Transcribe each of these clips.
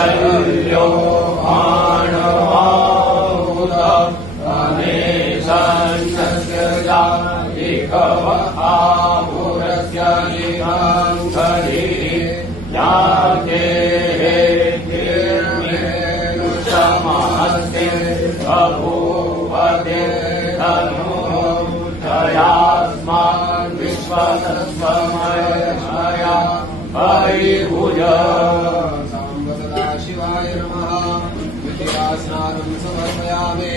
शल्यो मानवाहुत अनेशन्यस्यजा एकव आहुरस्य निकाङ्करी याते हेतिर्मिनुषमहस्ते बभूवते तनूजयास्मान् विश्वतत्त्वमया परिभुज शिवाय नमः। विद्यास्नानं समर्पयामि।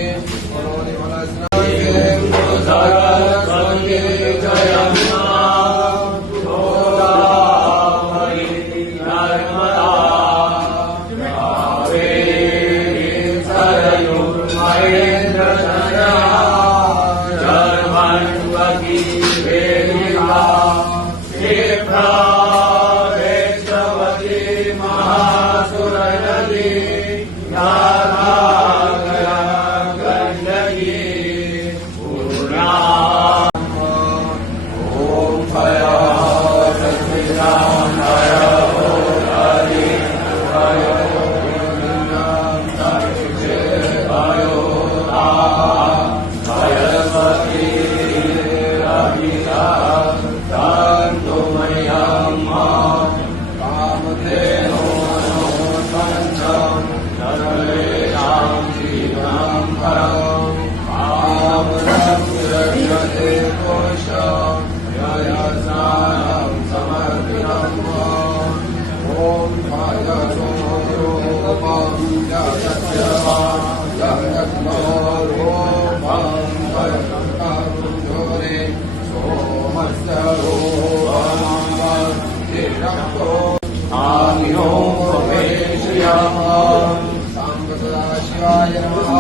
शिवाय नमः।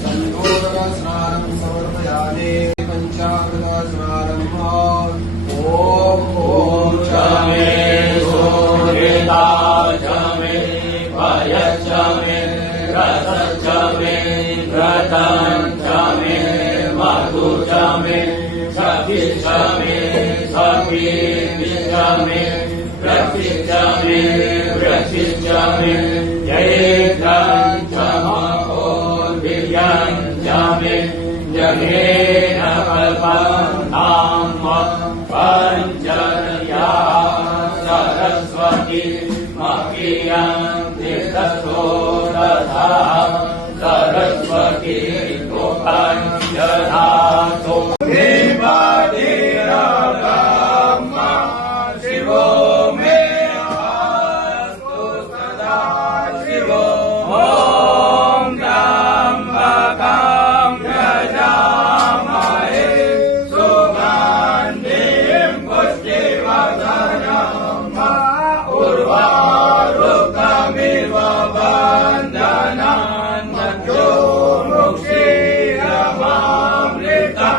संयोगस्नानं समर्पयामि। पंचामृतस्नानं ॐ च मे सूर्यता च मे भयश्च मे रसश्च मे व्रतं च मे मधु च मे सखिश्च मे सखीश्च मे प्रसिश्च मे प्रसिश्च मे जयेन्द्रं च महोर्भिर्यं च मे जगेन कल्पनां पञ्चर्या सरस्वती मह्यं तीर्थस्थो दधा सरस्वती गोपञ्चधातो देवादिरब्रह्मा शिवो मे अस्तु सदा शिवो ॐ त्र्यम्बकं यजामहे सुगन्धिं पुष्टिवर्धनम् उर्वारुकमिव बन्धनान् मृत्युमुक्षीयमामृता